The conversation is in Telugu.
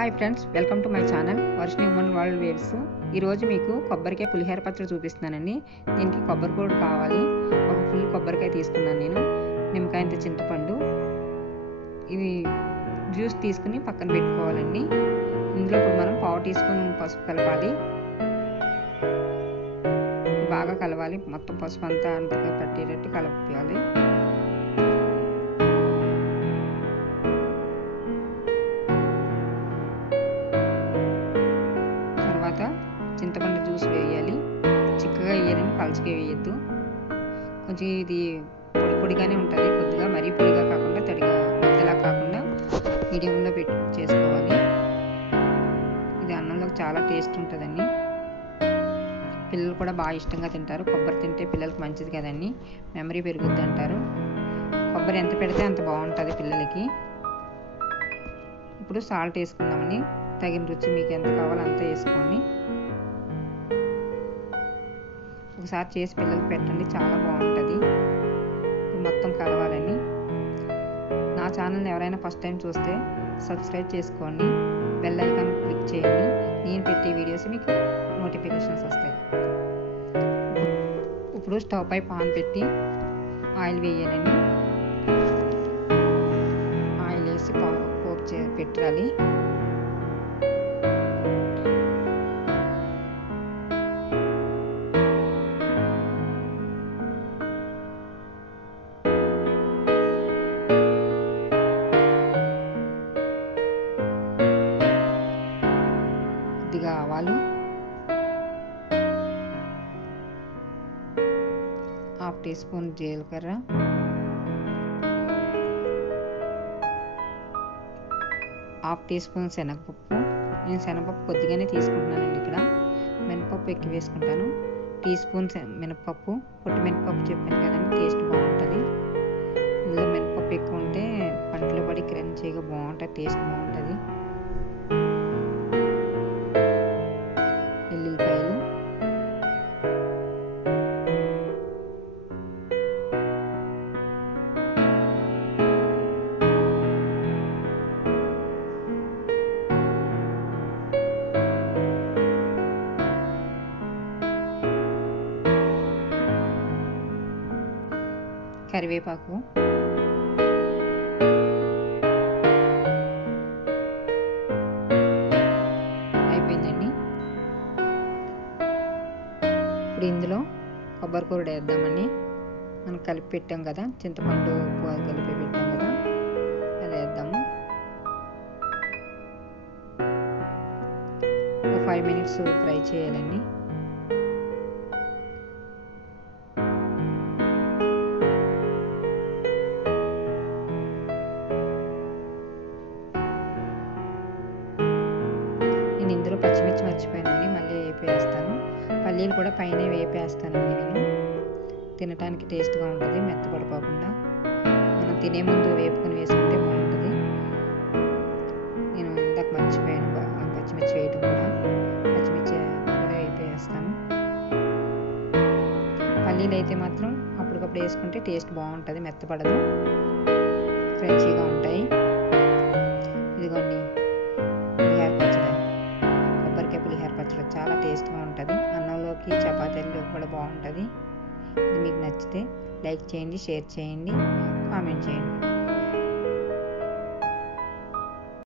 Hi friends, welcome to my channel Varshini women world waves. ఈరోజు మీకు కొబ్బరికాయ పులిహోర పచ్చడి చూపిస్తున్నానండి. దీనికి కొబ్బరి పొడి కావాలి. ఒక ఫుల్ కొబ్బరికాయ తీసుకున్నాను నేను. నిమ్మకాయ ఇంత చింతపండు, ఇవి జ్యూస్ తీసుకుని పక్కన పెట్టుకోవాలండి. ఇందులో ఇప్పుడు మనం 1/2 టీ స్పూన్ పసుపు కలపాలి. బాగా కలవాలి, మొత్తం పసుపు అంతా అంతగా పట్టేటట్టు కలపాలి. చింతపండు జ్యూస్ వేయాలి. చిక్కగా వేయాలని, పలచగా వేయద్దు. కొంచెం ఇది పొడి పొడిగానే ఉంటుంది, కొద్దిగా మరీ పొడిగా కాకుండా తడిగా ముద్దలా కాకుండా మీడియంలో పెట్టి చేసుకోవాలి. ఇది అన్నంలోకి చాలా టేస్ట్ ఉంటుందండి. పిల్లలు కూడా బాగా ఇష్టంగా తింటారు. కొబ్బరి తింటే పిల్లలకి మంచిది కదండి, మెమరీ పెరుగుద్ది అంటారు. కొబ్బరి ఎంత పెడితే అంత బాగుంటుంది పిల్లలకి. ఇప్పుడు సాల్ట్ వేసుకుందామని, తగిన రుచి మీకు ఎంత కావాలో అంత వేసుకోండి. ఒకసారి చేసి పిల్లలకి పెట్టండి, చాలా బాగుంటుంది. మొత్తం కలవాలని. నా ఛానల్ని ఎవరైనా ఫస్ట్ టైం చూస్తే సబ్స్క్రైబ్ చేసుకోండి, బెల్ ఐకాన్ క్లిక్ చేయండి. నేను పెట్టే వీడియోస్ మీకు నోటిఫికేషన్స్ వస్తాయి. ఇప్పుడు స్టవ్ పై పాన్ పెట్టి ఆయిల్ వేయాలండి. ఆయిల్ వేసి పోపు పెట్టాలి. కొద్దిగా ఆవాలు, 1/2 టీ స్పూన్ జీలకర్ర, 1/2 టీ స్పూన్ శనగపప్పు. నేను శనగపప్పు కొద్దిగానే తీసుకుంటున్నానండి. ఇక్కడ మినపప్పు ఎక్కువ వేసుకుంటాను. 1 టీ స్పూన్ మినపప్పు, పొట్టి మినపప్పు చెప్పాను కదండి, టేస్ట్ బాగుంటుంది. ఇందులో మినపప్పు ఎక్కువ ఉంటే పంటలో పడి క్రంచీగా బాగుంటుంది, టేస్ట్ బాగుంటుంది. వెల్లుల్లిపాయలు, కరివేపాకు, అయిపోయిందండి. ఇప్పుడు ఇందులో కొబ్బరి కూర వేద్దామండి. మనం కలిపి పెట్టాం కదా, చింతపండు ఉప్పు కలిపి పెట్టాం కదా, అది వేద్దాము. ఒక 5 మినిట్స్ ఫ్రై చేయాలండి. నేను ఇందులో పచ్చిమిర్చి మర్చిపోయానండి, మళ్ళీ వేపేస్తాను. పల్లీలు కూడా పైన వేపేస్తానండి నేను. తినడానికి టేస్ట్గా ఉంటుంది, మెత్తపడిపోకుండా. మనం తినే ముందు వేపుకొని వేసుకుంటే బాగుంటుంది. నేను ఇందాక మర్చిపోయాను పచ్చిమిర్చి వేయటం కూడా. పచ్చిమిర్చి కూడా వేపేస్తాను. పల్లీలు అయితే మాత్రం అప్పటికప్పుడు వేసుకుంటే టేస్ట్ బాగుంటుంది, మెత్తపడదు, క్రంచీగా ఉంటాయి. ఇదిగోండి పులిహోర పచ్చడి, కొబ్బరికాయ పులిహోర పచ్చడి చాలా టేస్ట్గా ఉంటుంది. అన్నంలోకి, చపాతీలోకి కూడా బాగుంటుంది. ఇది మీకు నచ్చితే లైక్ చేయండి, షేర్ చేయండి, కామెంట్ చేయండి.